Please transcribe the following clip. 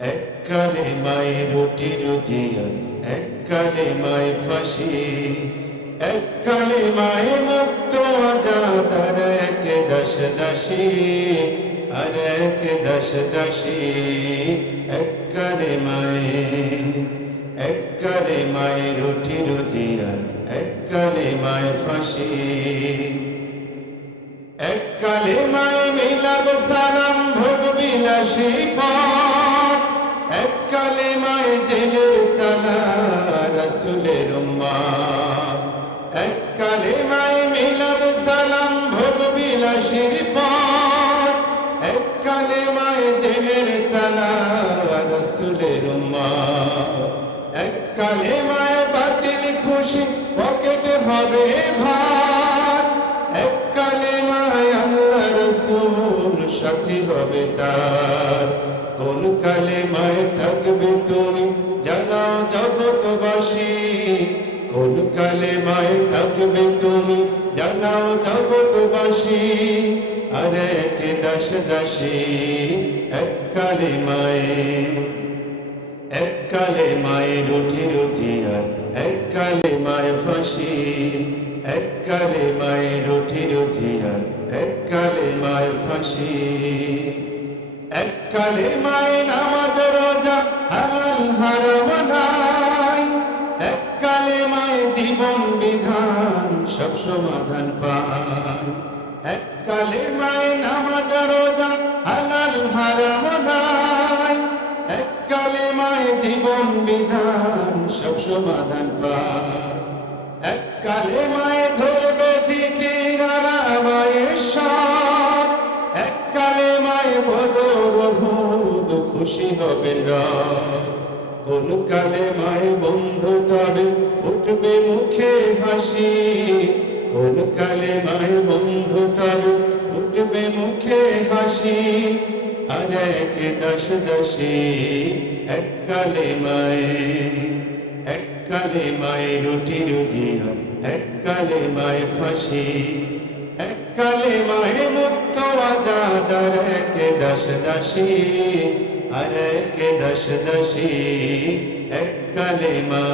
এক কালে মায় রুটি রুজিয়া এক কালে মায় ফাঁসি এক কালে মায় মুক্ত আজাদ, আর এক দশ দশী আর এক দশ দশী এক কালে মায় এক কালে মায় রুটি রুজিয়া এক কালে মায় ফাঁসি। এক কালে মায় মিলাদ সালাম, ভোগ বিলাসী পথ এক কালে মায় জেলের তালা রসুলের এক কালে মায় মিলাদ সালাম, ভোগ বিলাসীর পথ। এক কালে মায় জেলের তালা রসুলের এক কালে বাতিল খুশি, পকেটে হবে ভার। এক কালেমায় আল্লাহ রসুল সাথী হবে তার। কালেমায় থাকবে তুমি জানাও জগতবাসী কোন কালেমায় থাকবে তুমি জানাও জগতবাসী আর এক দাস দাসী, এক কালেমায় এক কালে মায়ের রুটি রুজিয়ার এক কালে মায়ের ফাঁসি। এক কালে মায়ের রুটি রুজিয়ার এক কালে মায়ের ফাঁসি। এক কালে মায়ের নামাজ রোজা হালাল হারাম নাই এক কালে মায়ের জীবন বিধান সব সমাধান পায়। এক কালে মায়ের নামাজ রোজা হালাল হারাম নাই এক কালেমায় জীবন বিধান সব সমাধান পায়। এক কালেমায় ধরবে জিকির মায়ের সব কালেমায় খুশি হবেন কোন কালেমায় বন্ধু তবে ফুটবে মুখে হাসি। কোন কালেমায় বন্ধু তবে ফুটবে মুখে হাসি। আর এক দশ দশী এক কালে মায়ে, এক কালে মায়ে রুটি রুজিয়া, এক কালে মায়ে ফাঁসি, এক কালে মায়ে মুক্ত আজাদ আর এক দশ দশী আর কে দশ দশী এক কালে মা